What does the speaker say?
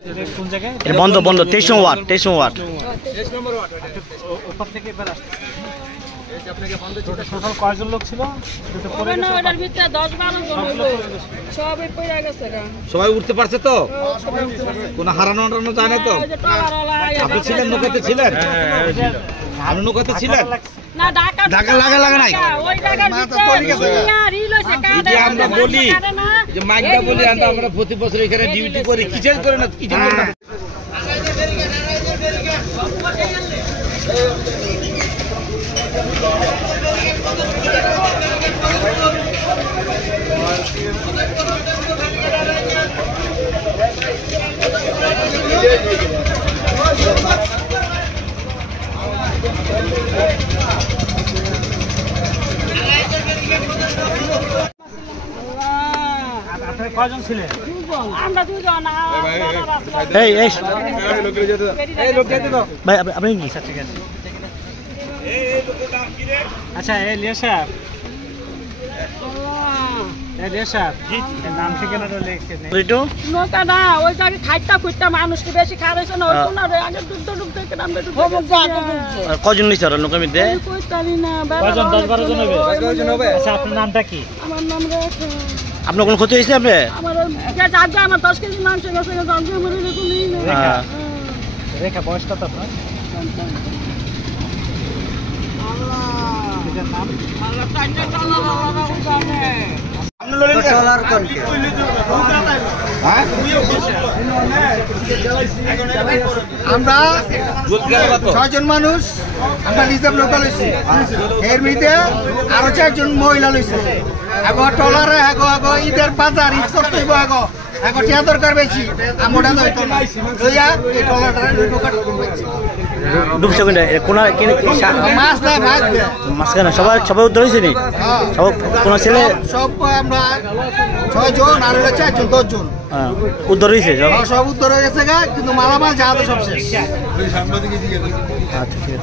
কোন জায়গায় এটা বন্ধ বন্ধ 23 নম্বর ওয়ার্ড 23 নম্বর ওয়ার্ড। 23 নম্বর ওয়ার্ড উপর থেকে এবার আসছে। এই যে আপনাকে বন্ধ টোটাল কয়জন লোক ছিল? দুটো পড়ে গেছে। ওটার ভিতরে 10-12 জন হলো। সবাই পড়ে গেছে গা। সবাই উঠতে পারছে তো? কোনো হারানো যায় না তো? আপনি ছিলেন নৌকাতে ছিলেন? আপনি নৌকাতে ছিলেন? না ঢাকা লাগা নাই। ওই জায়গার ভিতরে রিল হইছে কাটে। আমরা বলি যে মাইকটা বলি আমরা প্রতি বছর এখানে ডিউটি করি কিসের করে না কিছু করে না। আপনারা কয়জন ছিলেন? আমরা দুজন এই এই এই লোক যেতে দাও। ভাই আপনি কি আচ্ছা ঠিক আছে। আচ্ছা এই লিয়া সাহেব, এই লিয়া সাহেব এর নাম ঠিকানাটা লিখে নেন। একটু নৌকা না ওই জায়গায় খাইটা খুঁজতে মানুষকে বেশি খারাইছে না ওই কোনারে আগে ডুবতে নামবে আর কজন নিছে আর নৌকার মধ্যে? কইতালি না কয়জন? 10-12 জন হবে। আচ্ছা আপনার নামটা কি? আমার নাম রেখা। আপনার কোনো ক্ষতি হয়েছে আপনি? আমার যে জায়গা আমার 10 কেজি মাংস গেছে জানতে আমার এরকম নেই না। রেখা রেখা বয়স কত আপনার? এটার নাম আমরা 6জন মানুষ আমরা রিজার্ভ লোকাল হয়েছি এর মধ্যে আরো 4জন মহিলা লইছে আগো টলারে আগো ঈদের বাজার ঈদ করতে হইব আগো টিয়া দরকার বেশি আমরা হইতো না লইয়া এই টলারটা ডুবছে কোনটা কোনা কিনে মাছ না ভাগ মাঝখানে সবাই উদ্ধার হয়েছে নি? সব কোন ছেলে সব আমরা 6জন আর 4জন 10জন উদ্ধার হয়েছে সব? সব উত্তর হয়ে গেছে গা কিন্তু মালামাল যা তো সব শেষ। আচ্ছা ঠিক আছে।